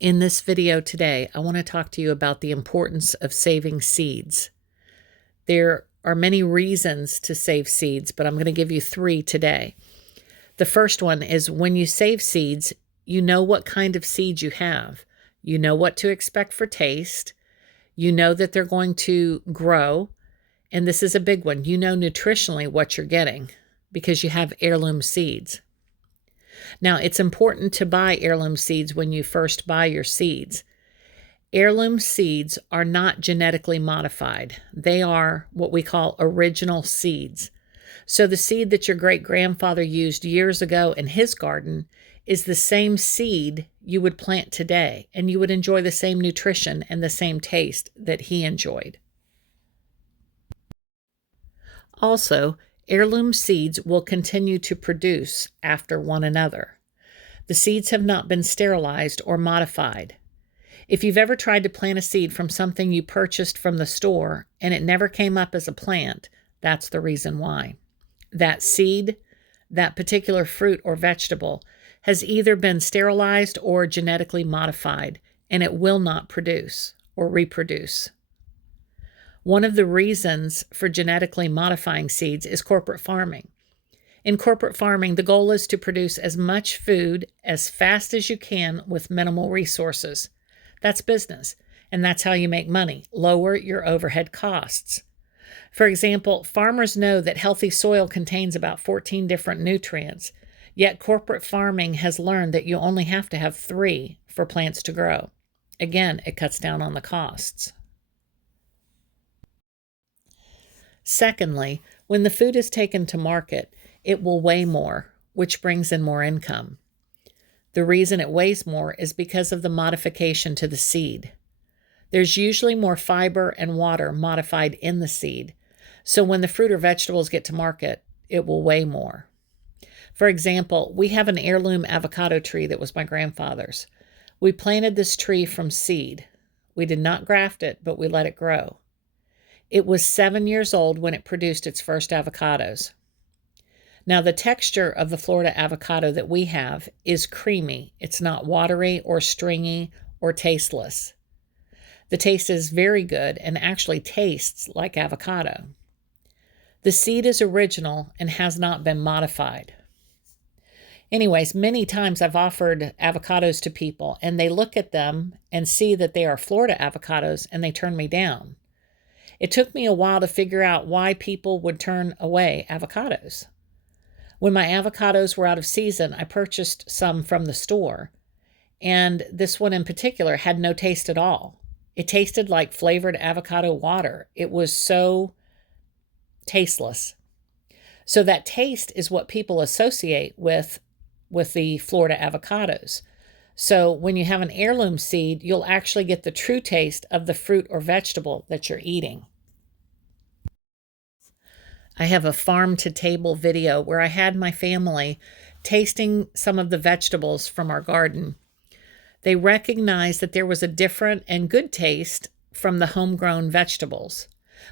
In this video today, I want to talk to you about the importance of saving seeds. There are many reasons to save seeds, but I'm going to give you 3 today. The first one is when you save seeds, you know what kind of seeds you have. You know what to expect for taste. You know that they're going to grow. And this is a big one. You know nutritionally what you're getting because you have heirloom seeds. Now, it's important to buy heirloom seeds when you first buy your seeds. Heirloom seeds are not genetically modified. They are what we call original seeds. So the seed that your great-grandfather used years ago in his garden is the same seed you would plant today, and you would enjoy the same nutrition and the same taste that he enjoyed. Also, heirloom seeds will continue to produce after one another. The seeds have not been sterilized or modified. If you've ever tried to plant a seed from something you purchased from the store and it never came up as a plant, that's the reason why. That seed, that particular fruit or vegetable, has either been sterilized or genetically modified, and it will not produce or reproduce. One of the reasons for genetically modifying seeds is corporate farming. In corporate farming, the goal is to produce as much food as fast as you can with minimal resources. That's business, and that's how you make money. Lower your overhead costs. For example, farmers know that healthy soil contains about 14 different nutrients, yet corporate farming has learned that you only have to have 3 for plants to grow. Again, it cuts down on the costs. Secondly, when the food is taken to market, it will weigh more, which brings in more income. The reason it weighs more is because of the modification to the seed. There's usually more fiber and water modified in the seed, so when the fruit or vegetables get to market, it will weigh more. For example, we have an heirloom avocado tree that was my grandfather's. We planted this tree from seed. We did not graft it, but we let it grow. It was 7 years old when it produced its first avocados. Now, the texture of the Florida avocado that we have is creamy. It's not watery or stringy or tasteless. The taste is very good and actually tastes like avocado. The seed is original and has not been modified. Anyways, many times I've offered avocados to people and they look at them and see that they are Florida avocados and they turn me down. It took me a while to figure out why people would turn away avocados. When my avocados were out of season, I purchased some from the store, and this one in particular had no taste at all. It tasted like flavored avocado water. It was so tasteless. So that taste is what people associate with the Florida avocados. So when you have an heirloom seed, you'll actually get the true taste of the fruit or vegetable that you're eating. I have a farm-to-table video where I had my family tasting some of the vegetables from our garden. They recognized that there was a different and good taste from the homegrown vegetables.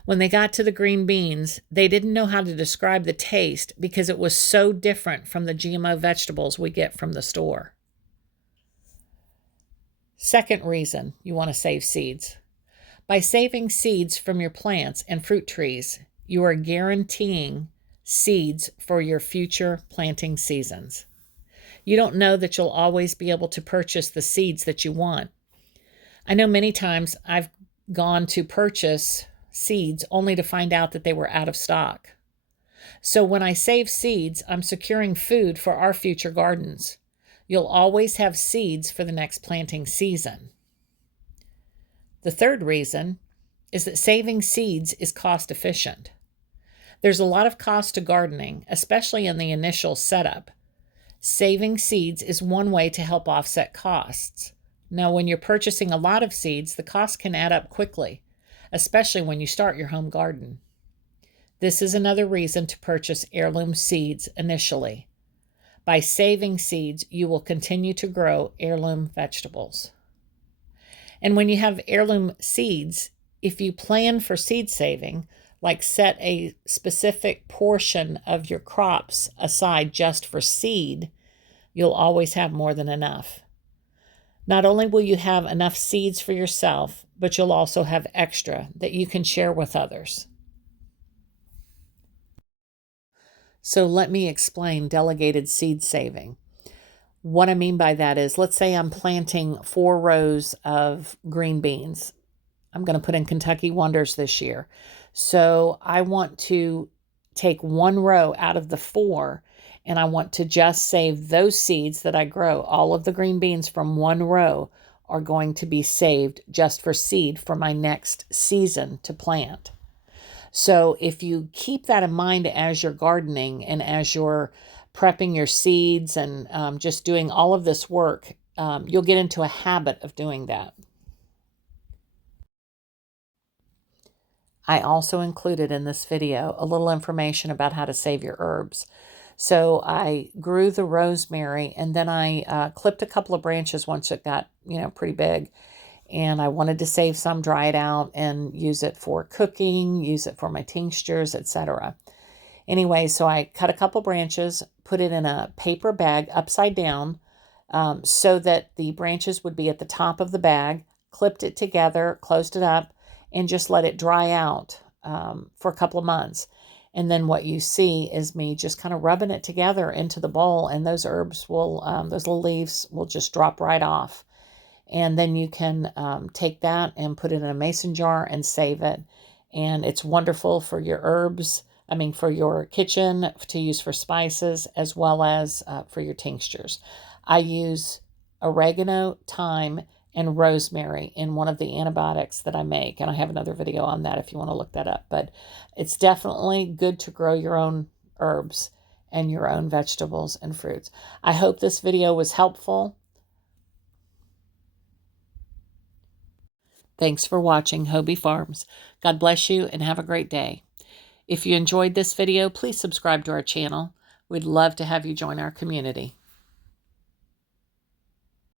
When they got to the green beans, they didn't know how to describe the taste because it was so different from the GMO vegetables we get from the store. Second reason you want to save seeds. By saving seeds from your plants and fruit trees, you are guaranteeing seeds for your future planting seasons. You don't know that you'll always be able to purchase the seeds that you want. I know many times I've gone to purchase seeds only to find out that they were out of stock. So when I save seeds, I'm securing food for our future gardens. You'll always have seeds for the next planting season. The third reason is that saving seeds is cost efficient. There's a lot of cost to gardening, especially in the initial setup. Saving seeds is one way to help offset costs. Now, when you're purchasing a lot of seeds, the cost can add up quickly, especially when you start your home garden. This is another reason to purchase heirloom seeds initially. By saving seeds, you will continue to grow heirloom vegetables. And when you have heirloom seeds, if you plan for seed saving, like set a specific portion of your crops aside just for seed, you'll always have more than enough. Not only will you have enough seeds for yourself, but you'll also have extra that you can share with others. So let me explain delegated seed saving. What I mean by that is, let's say I'm planting 4 rows of green beans. I'm going to put in Kentucky Wonders this year. So I want to take 1 row out of the 4, and I want to just save those seeds that I grow. All of the green beans from 1 row are going to be saved just for seed for my next season to plant. So if you keep that in mind as you're gardening and as you're prepping your seeds and just doing all of this work, you'll get into a habit of doing that. I also included in this video a little information about how to save your herbs. So I grew the rosemary, and then I clipped a couple of branches once it got, pretty big. And I wanted to save some, dry it out, and use it for cooking, use it for my tinctures, etc. Anyway, so I cut a couple branches, put it in a paper bag upside down so that the branches would be at the top of the bag, clipped it together, closed it up, and just let it dry out for a couple of months. And then what you see is me just kind of rubbing it together into the bowl, and those herbs will, those little leaves will just drop right off. And then you can take that and put it in a mason jar and save it. And it's wonderful for your herbs, for your kitchen, to use for spices, as well as for your tinctures. I use oregano, thyme, and rosemary in one of the antibiotics that I make. And I have another video on that if you want to look that up. But it's definitely good to grow your own herbs and your own vegetables and fruits. I hope this video was helpful. Thanks for watching Hobie Farms. God bless you and have a great day. If you enjoyed this video, please subscribe to our channel. We'd love to have you join our community.